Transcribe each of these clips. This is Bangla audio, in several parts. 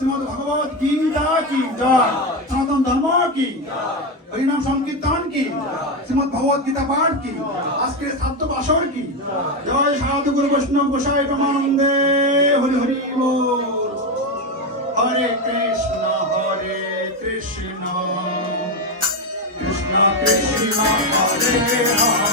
শ্রীমদ ভগবত গীতা কি জয় সনাতন ধর্ম কি হরিনাম সংকীর্তন কি শ্রীমদ ভগবত গীতা পাঠ কি আজকে সাধ্য বাসর কি জয় সাধু গুরু বৈষ্ণব গোসাই প্রমানন্দে। হরি হরি হরে কৃষ্ণ হরে কৃষ্ণ। কৃষ্ণ কৃষ্ণ, হরে হরে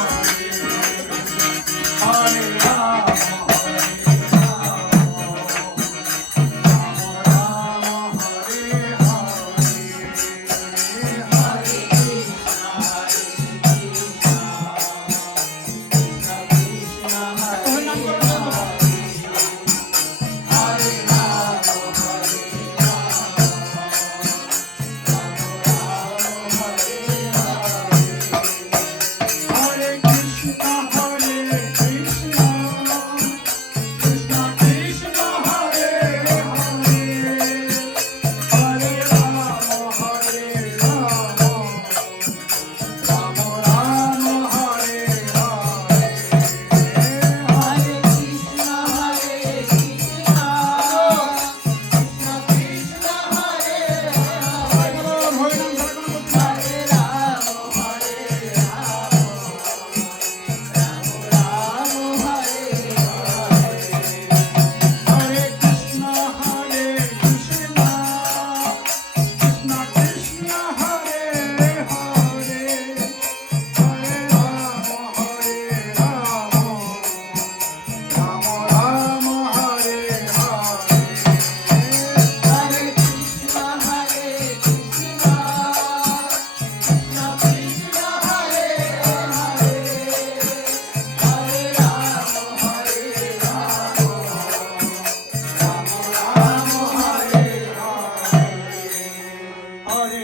হরি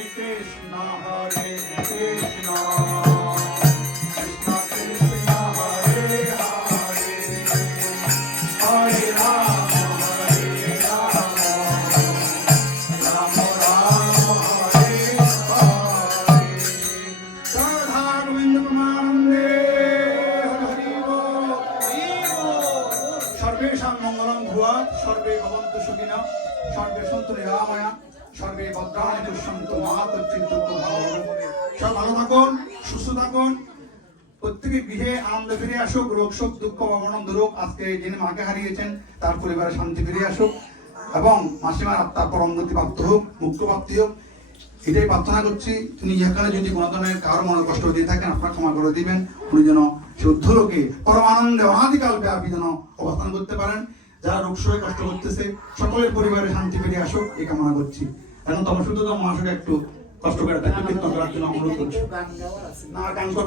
হরি বল সর্বেশাং মঙ্গলং ভুয়াৎ সর্বে ভবন্তু সুখিনঃ সর্বে সন্তু নিরাময়া সর্বে ভদ্রাণি দুষ্যন্তু মহাতচ্চিন্ত সব ভালো থাকুন, সুস্থ থাকুন। প্রত্যেকে গৃহে আনন্দ ফিরে আসুক, রোগ, শোক, দুঃখ অবনম দুরোগ আজকে যিনি মাকে হারিয়েছেন, তার পরিবারে শান্তি ফিরে আসুক এবং মাসিমার আত্মার পরমগতি প্রাপ্ত হোক, মুক্ত প্রাপ্তি হোক। এটাই প্রার্থনা করছি, তিনি ইহাকালে যদি কোনো কারও মনে কষ্ট দিয়ে থাকেন, আপনার ক্ষমা করে দিবেন। উনি যেন শুদ্ধ লোকে পরমানন্দে অনাদিকাল ব্যাপী যেন অবস্থান করতে পারেন। যারা রোগ শোয়ে কষ্ট করতেছে সকলের পরিবারে শান্তি ফিরে আসুক এই কামনা করছি। এখন তোমার শুধু তো একটু কষ্ট করে থাকবে কীর্তন করার জন্য অনুরোধ করছি না গান